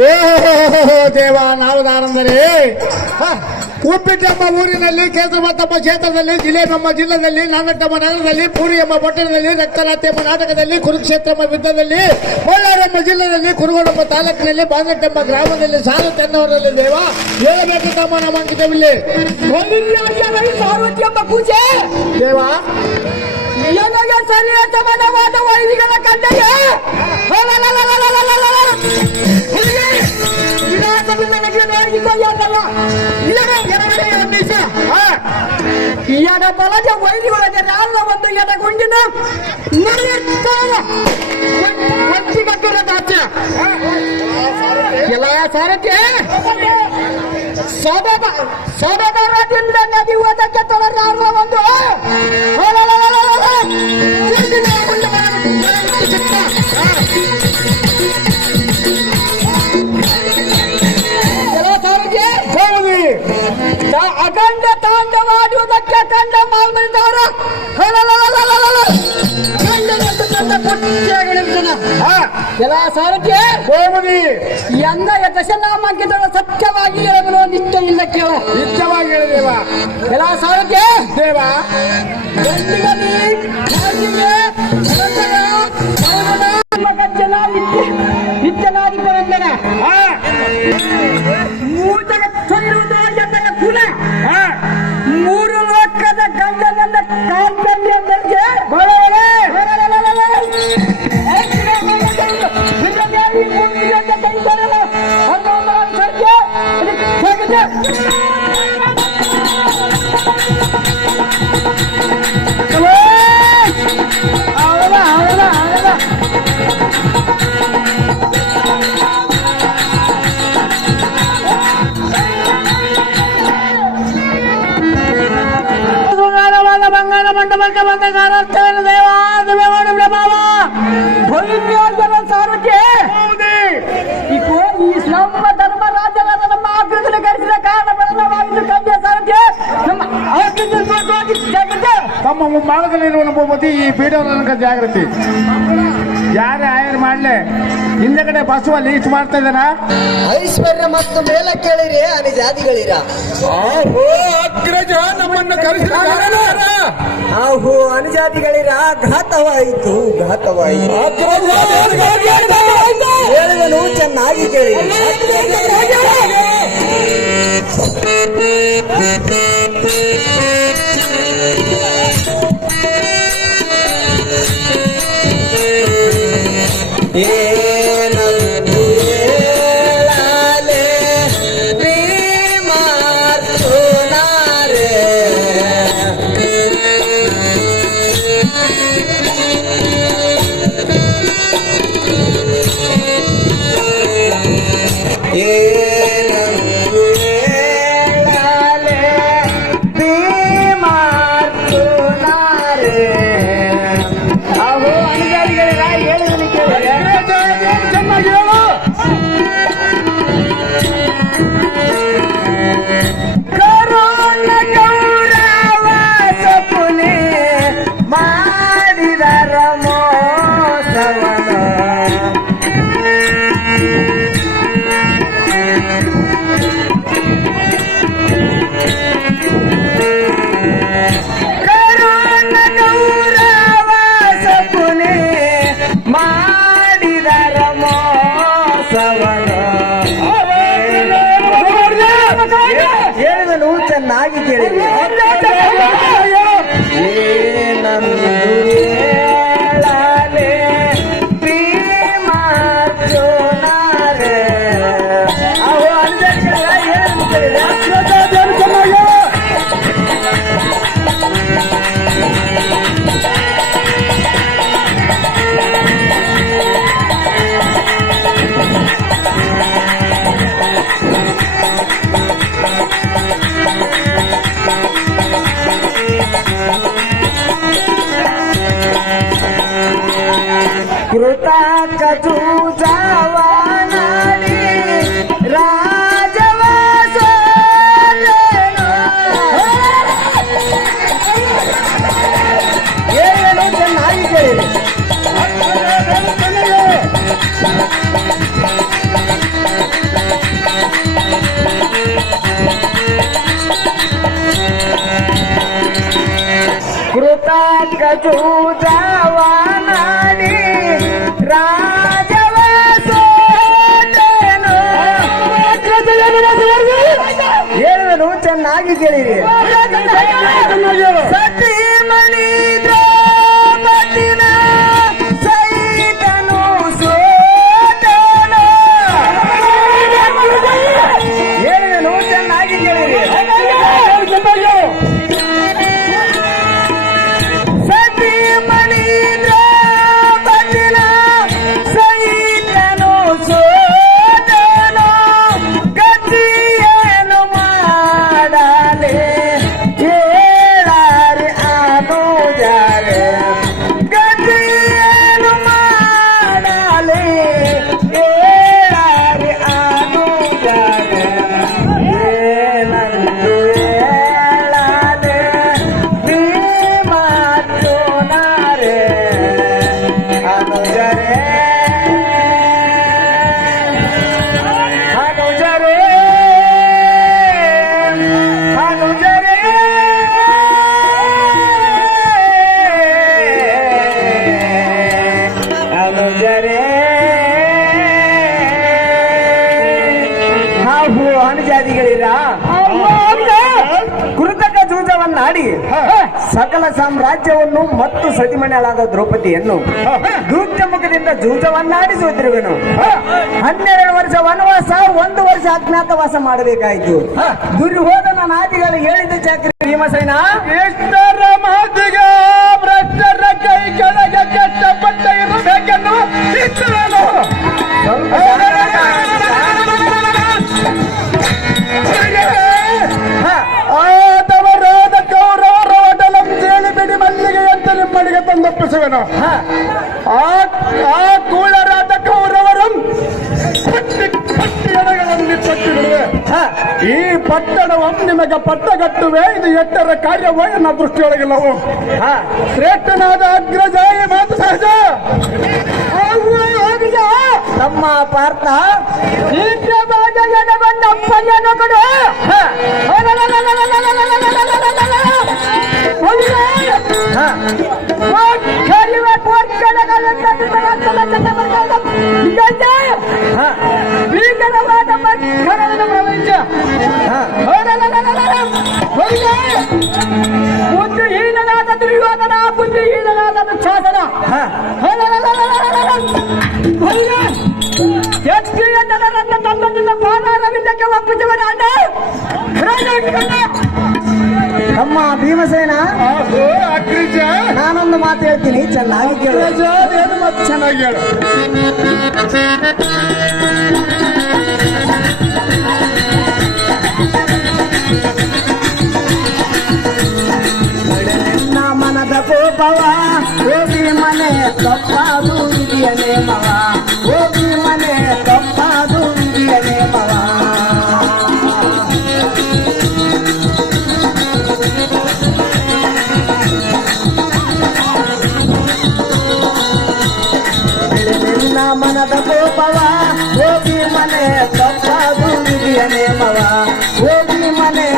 ஓ தேவா நாவதானந்தரே ಉಪ್ಪಿಟ್ಟೆಂಬ ಊರಿನಲ್ಲಿ ಕೇಸವತ್ತಮ್ಮ ಕ್ಷೇತ್ರದಲ್ಲಿ ಜಿಲ್ಲೆ ನಮ್ಮ ಜಿಲ್ಲೆಯಲ್ಲಿ ನಾನಟ್ಟಮ್ಮ ನಗರದಲ್ಲಿ ಪೂರಿ ಎಂಬ ಪಟ್ಟಣದಲ್ಲಿ ರಕ್ತನಾಥೆಂಬ ನಾಟಕದಲ್ಲಿ ಕುರುಕ್ಷೇತ್ರಮ್ಮ ಯುದ್ಧದಲ್ಲಿ ಕೋಲಾರಮ್ಮ ಜಿಲ್ಲೆಯಲ್ಲಿ ಕುರುಗೋಡಪ್ಪ ತಾಲೂಕಿನಲ್ಲಿ ಬಾನಟ್ಟೆಂಬ ಗ್ರಾಮದಲ್ಲಿ ಸಾಲು ತನ್ನವರಲ್ಲಿ ದೇವ. ಹೇಳಬೇಕು ತಮ್ಮ ನಾಮಾಂಕಿತವಿಲ್ಲಿ ಪೂಜೆ ದೇವ ಸರಿಯಾದ ಇಲ್ಲಲ್ಲ ಇಲ್ಲರ ಎರಡನೇ ನಿಮಿಷ ಎಡ ಬಲಜ ವೈರಿ ಒಳಗ ರಾಲ ಒಂದು ಎಡ ಗುಂಡಿನ ನಡೆಯುತ್ತಾರ ದಾಚ ಎಲ್ಲ ಸಾರಥಿ ಸೊಬಬ ಸೊಬಬರದಿಂದ ನದಿ ಓದಕ್ಕೆ ತೊಡರಾರ ಒಂದು ಕಂಡ ಮಾಲ್ಮರಿದವರ ಎಲ್ಲ ಸಾರಕ್ಕೆ ಹೋಗುದಿ ಎಂದ ದಶನಾಮಾಂಕಿತಳ ಸತ್ಯವಾಗಿ ಹೇಳಬಲು ನಿತ್ಯ ಇಲ್ಲ ಕೇಳ. ನಿತ್ಯವಾಗಿ ಹೇಳದೇವ ಎಲ್ಲ ಸಾರಕ್ಕೆ ದೇವ. ನಿತ್ಯನಾಗಿ ಬರಂದನ ತಮ್ಮ ಮುಂಭಾಗದಲ್ಲಿರುವ ನಮ್ಮ ಪತಿ ಈ ಪೀಠವನ್ನು ಜಾಗೃತಿ. ಯಾರೇ ಆಯರ್ ಮಾಡ್ಲೆ ಹಿಂದೆಗಡೆ ಬಸವ ಲೀಚ್ ಮಾಡ್ತಾ ಇದ್ದಾನ? ಐಶ್ವರ್ಯ ಮತ್ತು ಮೇಲೆ ಕೇಳಿರಿ ಅನಿಜಾದಿಗಳಿರ ಆಹೋ ಅಗ್ರಜ ನಮ್ಮನ್ನು ಕರೆಸಿದ ಕಾರಣ ಆಹು ಅನುಜಾತಿಗಳಿರ ಘಾತವಾಯಿತು ಘಾತವಾಯಿತು. ಹೇಳುವನು ಚೆನ್ನಾಗಿ ಕೇಳಿ. 耶！Lord. ಕೃತಕ ಜೂಜವನಾಡಿ ರಾಜವ ಸೋತೆನು? ಹೇಳುವನು ಚೆನ್ನಾಗಿ ಕೇಳಿರಿ. Yeah. ಸಕಲ ಸಾಮ್ರಾಜ್ಯವನ್ನು ಮತ್ತು ಸತಿಮನೆಯಾದ ದ್ರೌಪದಿಯನ್ನು ದೂತ್ಯ ಮುಖದಿಂದ ಜೂಜವನ್ನಾಡಿ ಸೋತಿರುವೆನು ಹನ್ನೆರಡು ವರ್ಷ ವನವಾಸ ಒಂದು ವರ್ಷ ಅಜ್ಞಾತವಾಸ ಮಾಡಬೇಕಾಯಿತು. ದುರ್ಯೋಧನ ನಾದಿಗಳು ಹೇಳಿದ ಚಾಕ್ರಿ ಭೀಮಸೇನ? ಎಷ್ಟರ ನಿಮಗೆ ಪಟ್ಟಗಟ್ಟುವೆ ಇದು ಎಟ್ಟರ ಕಾರ್ಯವೋ ನನ್ನ ದೃಷ್ಟಿಯೊಳಗಿಲ್ಲವು ಶ್ರೇಷ್ಠನಾದ ಅಗ್ರಜಾಯಿ ಮಾತು ಸಹಜ. ನಮ್ಮ ಪಾರ್ಥ. ಭೀಕರವಾದ ಬುದ್ಧಿಹೀನನಾದ ದುರ್ಯೋಧನ ಬುದ್ಧಿಹೀನನಾದ ದುಚ್ಛಾಸನ. ಎತ್ತಿಯ ಜನರನ್ನು ತನ್ನದಿಂದ ಪಾದಾರವಿದ್ದಕ್ಕೆ ಒಪ್ಪಿಸುವನಾದ ನಮ್ಮ ಭೀಮಸೇನ ನಾನೊಂದು ಮಾತು ಹೇಳ್ತೀನಿ ಚೆನ್ನಾಗಿ ಕೇಳು ಚೆನ್ನಾಗಿ ಹೇಳು ಮನದ ಕೋಪವ ಹೋಗಿ ಮನೆ ತಪ್ಪಾದು ವಿಧಿಯ ನೇಮವ ಹೋಗಿ ಮನೆ ತಪ್ಪಾದು ವಿಧಿಯ ನೇಮವ ನಿನ್ನ ಮನದ ಕೋಪವ ಹೋಗಿ ಮನೆ ತಪ್ಪಾದು ವಿಧಿಯ ನೇಮವ ಹೋಗಿ ಮನೆ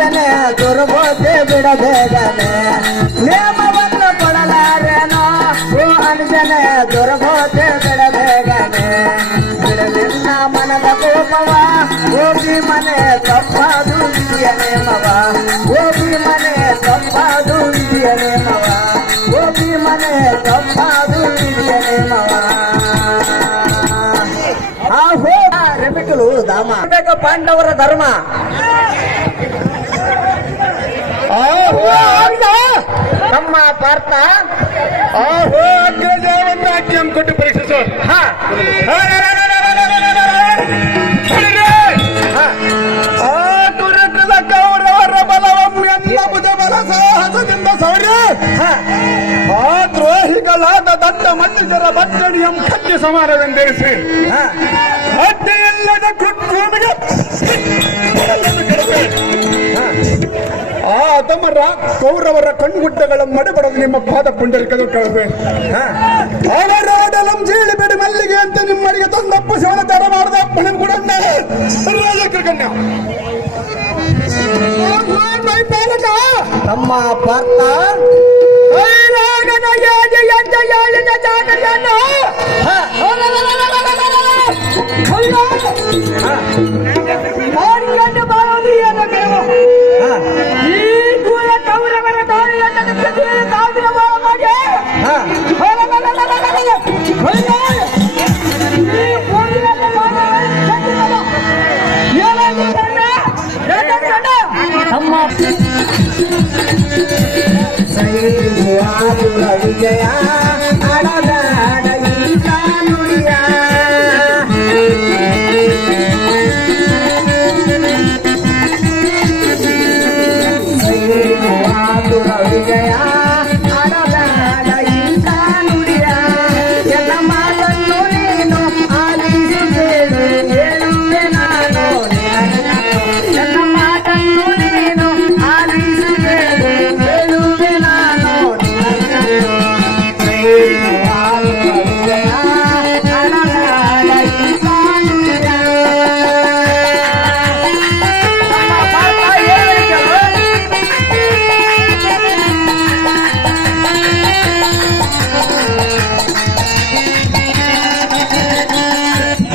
ಅನುಜನೆ ದುರ್ಬೋಧೆ ಬಿಡಬೇಗನೆ ನೇಮವನ್ನು ಕೊಡಲಾರೇನೋ, ಓ ಅಂಜನೆ ದುರ್ಬೋಧೆ ಬಿಡಬೇಗನೆ ಬಿಡಲಿಲ್ಲ ಮನದ ಕೋಪವ, ಹೋಗಿ ಮನೆ ತಪ್ಪಾದು ವಿಧಿಯ ನೇಮವ. ಹೋಗಿ ಮನೆ ತಪ್ಪಾದು ವಿಧಿಯ ನೇಮವ. ಹೋಗಿ ಮನೆ ತಪ್ಪಾದು ವಿಧಿಯ ನೇಮವ. ಆ ಹೋ ರೆಮಿಕಲು ಧಾಮ. ಪಾಂಡವರ ಧರ್ಮ. ನಮ್ಮ ಪಾರ್ಥ ಆಹೋ ಅಗ್ರಜಾವನ್ನ ಅಜ್ಜಿಯನ್ನು ಕೊಟ್ಟು ಪರೀಕ್ಷಿಸು ಬಲ ಸಾಹಸದಿಂದ ಸೌರ್ಯ ಆ ದ್ರೋಹಿಗಳಾದ ದತ್ತ ಮತ್ತಿತರ ಭಕ್ತನಿಯಂ ಕಟ್ಟಿ ಸಮಾನವೆಂದೆನಿಸಿ ಭಕ್ತಿಯಿಲ್ಲದ ಕೃತ್ಯಮಿಗೆ ಅದಮರ ಕೌರವರ ಕಣ್ಗುಡ್ಡಗಳ ಮಡಬಡದು ನಿಮ್ಮ ಪಾದ ಪುಂಡರಿಕದ ಕಳೆದು ಅವರಾಡಲಂ ಜೀಳಿ ಬಿಡಿ ಮಲ್ಲಿಗೆ ಅಂತ ನಿಮ್ಮಡಿಗೆ ತಂದಪ್ಪ ಶಿವನ ತರ ಮಾಡಿದ ಅಪ್ಪನ ಕೂಡ ನಮ್ಮ ತಮ್ಮ ಪಾರ್ಥ. ಮಾಡಿಕೊಂಡು ஆயுள் அழியா அடல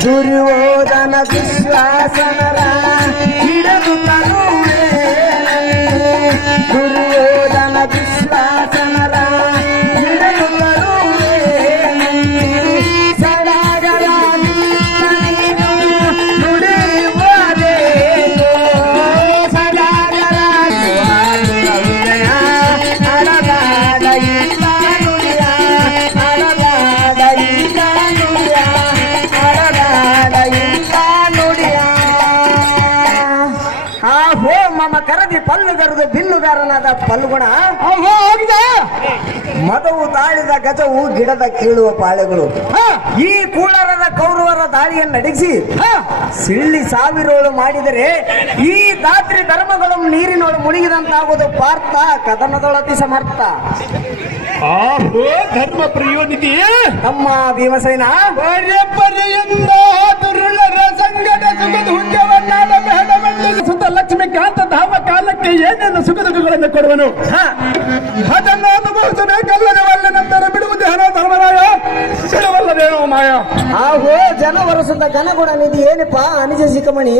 ದುರ್ಯೋಧನ ವಿಶ್ವಾಸನರ ಬಿಲ್ಲುಗಾರನಾದ ಪಲ್ಗುಣ ಮದವು ತಾಳಿದ ಗಜವು ಗಿಡದ ಕೀಳುವ ಪಾಳೆಗಳು. ಈ ಕೂಳರದ ಕೌರವರ ದಾಳಿಯನ್ನು ನಡೆಸಿ ಸಿಳ್ಳಿ ಸಾವಿರೋಳು ಮಾಡಿದರೆ ಈ ದಾತ್ರಿ ಧರ್ಮಗಳು ನೀರಿನೊಳು ಮುಳುಗಿದಂತಾಗುವುದು ಪಾರ್ಥ ಕದನದೊಳತಿ ಸಮರ್ಥ. ಆಹೋ ಧರ್ಮ ಪ್ರಿಯೋನಿಧಿ ನಮ್ಮ ಭೀಮಸೇನ ಪರ್ಯ ಪರ್ಯಂದ ದುರುಳರ ಸುಖದ ಹುಂಜವನ್ನಾದ ಸುತ ಲಕ್ಷ್ಮೀಕಾಂತ ಧಾಮ ಕಾಲಕ್ಕೆ ಏನೇನು ಸುಖ ದುಃಖಗಳನ್ನು ಕೊಡುವನು ಅದನ್ನು ಅನುಭವಿಸಬೇಕಲ್ಲದವಲ್ಲ ನಂತರ ಹಣ ಧರ್ಮರಾಯ ಜನವಲ್ಲದೇನೋ ಮಾಯ? ಆಹೋ ಜನ ವರಸದ ಘನಗುಣ ನಿಧಿ ಏನಪ್ಪಾ ಅನಿಜ ಸಿಕ್ಕಮಣಿ?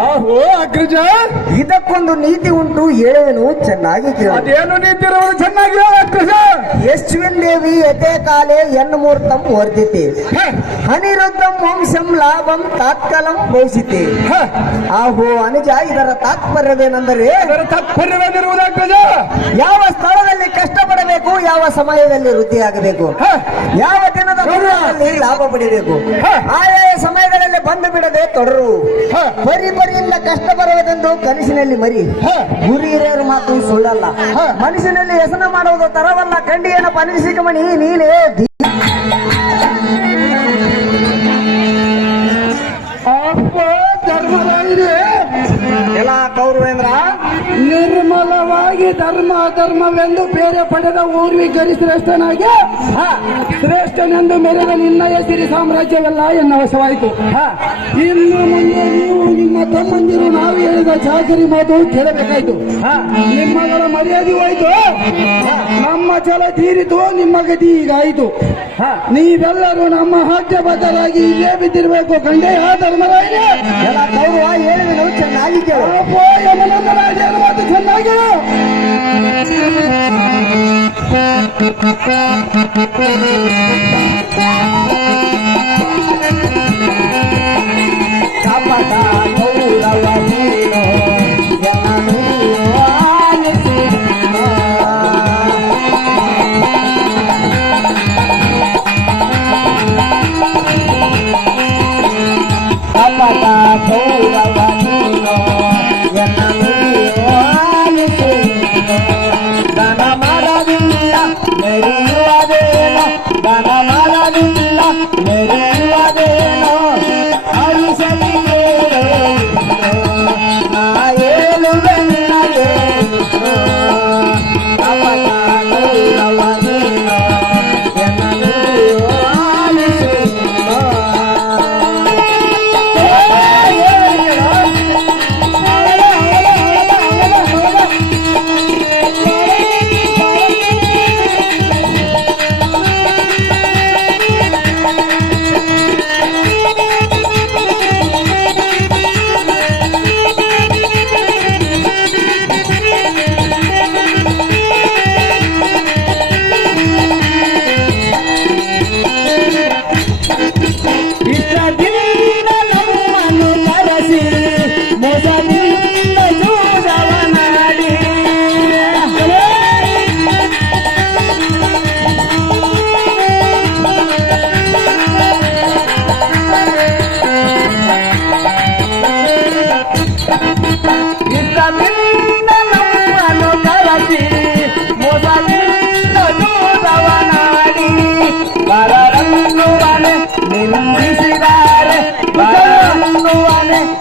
ಆಹೋ ಅಗ್ರಜ! ಇದಕ್ಕೊಂದು ನೀತಿ ಉಂಟು ಹೇಳುವೆನು ಚೆನ್ನಾಗಿ ಕೇಳು. ಅದೇನು ನೀತಿರುವುದು ಚೆನ್ನಾಗಿ ಹೇಳು ಅಗ್ರಜ! ಯಶ್ವಿನ್ ದೇವಿ ಯತೆ ಕಾಲೇ ಎನ್ಮೂರ್ತಂ ವರ್ಧಿತಿ. ಅನಿರುದ್ಧಂ ವಂಶಂ ಲಾಭಂ ತಾತ್ಕಲಂ ಭವಿಸಿತೆ ಆಹೋ ಅನಿಜ ಇದರ ತಾತ್ಪರ್ಯವೇನೆಂದರೆ ಇದರ ತಾತ್ಪರ್ಯವೇನಿರುವುದು ಅಗ್ರಜ? ಯಾವ ಸ್ಥಳದಲ್ಲಿ ಕಷ್ಟಪಡಬೇಕು ಯಾವ ಸಮಯದಲ್ಲಿ ವೃದ್ಧಿಯಾಗಬೇಕು? ಯಾವ ದಿನದ ಲಾಭ ಪಡಿಬೇಕು? ಆಯಾ ಸಮಯಗಳಲ್ಲಿ ಬಂದು ಬಿಡದೆ ತೊಡರು. ಬರಿ ಬರಿಯಿಂದ ಕಷ್ಟ ಬರುವುದೆಂದು ಕನಸಿನಲ್ಲಿ ಮರಿ. ಗುರಿ ಇರೋರು ಮಾತು ಸುಳ್ಳಲ್ಲ. ಮನಸ್ಸಿನಲ್ಲಿ ವ್ಯಸನ ಮಾಡುವುದು ತರವಲ್ಲ. ಕಂಡಿ ಏನಪ್ಪ ಅನಿಸಿಕಮಣಿ ನೀನೇ ನಿರ್ಮಲವಾಗಿ ಧರ್ಮ ಅಧರ್ಮವೆಂದು ಬೇರೆ ಪಡೆದ ಊರ್ವಿ ಗರಿ ಶ್ರೇಷ್ಠನಾಗಿ ಶ್ರೇಷ್ಠನೆಂದು ಮೆರೆದ ನಿನ್ನಯ ಸಿರಿ ಸಾಮ್ರಾಜ್ಯವೆಲ್ಲ ಎನ್ನ ಹಾ ಹ, ಇನ್ನು ಮುಂದೆ ನೀವು ನಿಮ್ಮ ತಮ್ಮಂದಿರು ನಾವು ಹೇಳಿದ ಚಾಕರಿ ಮಾತು ಕೇಳಬೇಕಾಯ್ತು. ನಿಮ್ಮಗಳ ಮರ್ಯಾದೆ ಹೋಯ್ತು. ನಮ್ಮ ಛಲ ತೀರಿತು ನಿಮ್ಮ ಗತಿ ಈಗ ಆಯಿತು. ನೀವೆಲ್ಲರೂ ನಮ್ಮ ಹಾಕ್ಯಬದ್ಧರಾಗಿ ಇಲ್ಲೇ ಬಿದ್ದಿರಬೇಕು ಕಂಡೇ ಆ ಎಲ್ಲ ಕೌರವ ಹೇಳುವೆನು ಚೆನ್ನಾಗಿ ಕೇಳು. ಮಾತು ಚೆನ್ನಾಗಿ Thank you.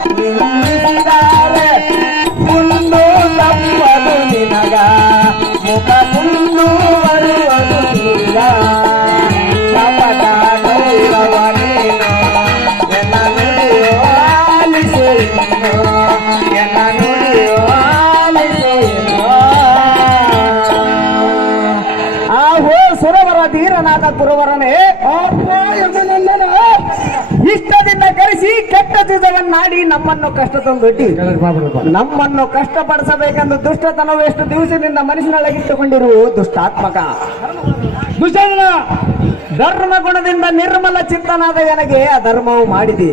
Yeah. ಮಾತನ್ನಾಡಿ ನಮ್ಮನ್ನು ಕಷ್ಟ ತಂದೊಡ್ಡಿ ನಮ್ಮನ್ನು ಕಷ್ಟಪಡಿಸಬೇಕೆಂದು ದುಷ್ಟತನವು ಎಷ್ಟು ದಿವಸದಿಂದ ಮನುಷ್ಯನೊಳಗಿಟ್ಟುಕೊಂಡಿರುವ ದುಷ್ಟಾತ್ಮಕ. ದುಷ್ಟನ ಧರ್ಮ ಗುಣದಿಂದ ನಿರ್ಮಲ ಚಿತ್ತನಾದ ನನಗೆ ಅಧರ್ಮವು ಮಾಡಿದೆ.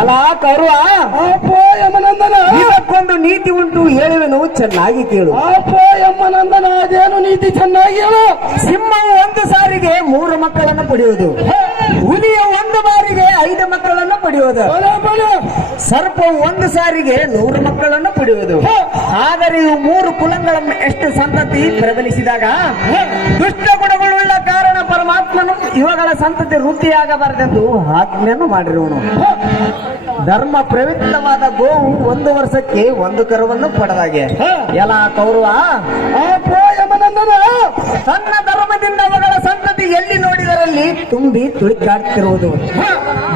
ಎಲ್ಲ ಕರು ಇದಕ್ಕೊಂದು ನೀತಿ ಉಂಟು ಹೇಳುವೆನು ಚೆನ್ನಾಗಿ ಕೇಳು. ಅದೇನು ನೀತಿ ಚೆನ್ನಾಗಿ ಹೇಳು. ಸಿಂಹವು ಒಂದು ಸಾರಿಗೆ ಮೂರು ಮಕ್ಕಳನ್ನು ಪಡೆಯುವುದು. ಹುಲಿಯ ಒಂದು ಬಾರಿಗೆ ಐದು ಮಕ್ಕಳನ್ನು ಪಡೆಯುವುದು. ಸರ್ಪ ಸರ್ಪವು ಒಂದು ಸಾರಿಗೆ ನೂರು ಮಕ್ಕಳನ್ನು ಪಡೆಯುವುದು. ಆದರೆ ಇವು ಮೂರು ಕುಲಗಳನ್ನು ಎಷ್ಟು ಸಂತತಿ ಪ್ರಬಲಿಸಿದಾಗ? ದುಷ್ಟ ಗುಣಗಳುಳ್ಳ ಕಾರಣ ಪರಮಾತ್ಮನು ಇವುಗಳ ಸಂತತಿ ವೃದ್ಧಿಯಾಗಬಾರದೆಂದು ಆಜ್ಞೆಯನ್ನು ಮಾಡಿರುವನು. ಧರ್ಮ ಪ್ರವೃತ್ತವಾದ ಗೋವು ಒಂದು ವರ್ಷಕ್ಕೆ ಒಂದು ಕರುವನ್ನು ಪಡೆದಾಗೆ ಎಲ್ಲ ಕೌರವ ತನ್ನ ಧರ್ಮದಿಂದ ಎಲ್ಲಿ ನೋಡಿದರಲ್ಲಿ ತುಂಬಿ ತುಳಿಕಾಡ್ತಿರುವುದು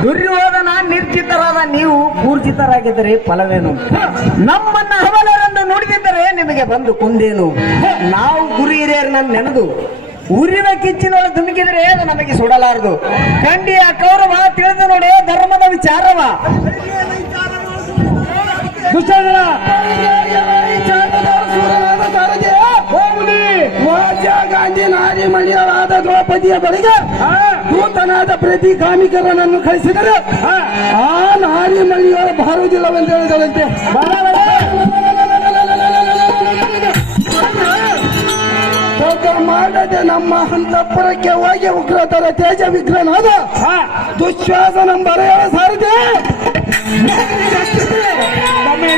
ದುರ್ಯೋಧನ ನಿರ್ಜಿತರಾದ ನೀವು ಕೂರ್ಜಿತರಾಗಿದ್ದರೆ ಫಲವೇನು? ನಮ್ಮನ್ನ ಹವಲರೆಂದು ನುಡಿದಿದ್ದರೆ ನಿಮಗೆ ಬಂದು ಕುಂದೇನು? ನಾವು ಗುರಿ ಹಿರಿಯರನ್ನ ನೆನೆದು ಉರಿನ ಕಿಚ್ಚಿನೊಳಗೆ ಧುಮುಕಿದರೆ ಅದು ನಮಗೆ ಸುಡಲಾರದು. ಖಂಡಿಯ ಕೌರವ, ತಿಳಿದು ನೋಡಿ, ಧರ್ಮದ ವಿಚಾರವ. ದುಶ್ಯಾಸನ ನಾರಿ ಮಣಿಯರಾದ ದ್ರೌಪದಿಯ ಬಳಿಗೆ ದೂತನಾದ ಪ್ರತಿ ಕಾಮಿಕರನನ್ನು ಕಳಿಸಿದರೆ ಆ ನಾರಿ ಮಣಿಯರ ಬಾರುವುದಿಲ್ಲವೆಂದು ಹೇಳಿದರಂತೆ ತಡ ಮಾಡದೆ ನಮ್ಮ ಹಂತಪುರಕ್ಕೆ ಹೋಗಿ ಉಗ್ರತರ ತೇಜ ವಿಗ್ರಹನಾದ ದುಶ್ವಾಸನ ಬರೆಯ ಸಾರಥಿ ಸಮಯ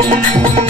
thank you.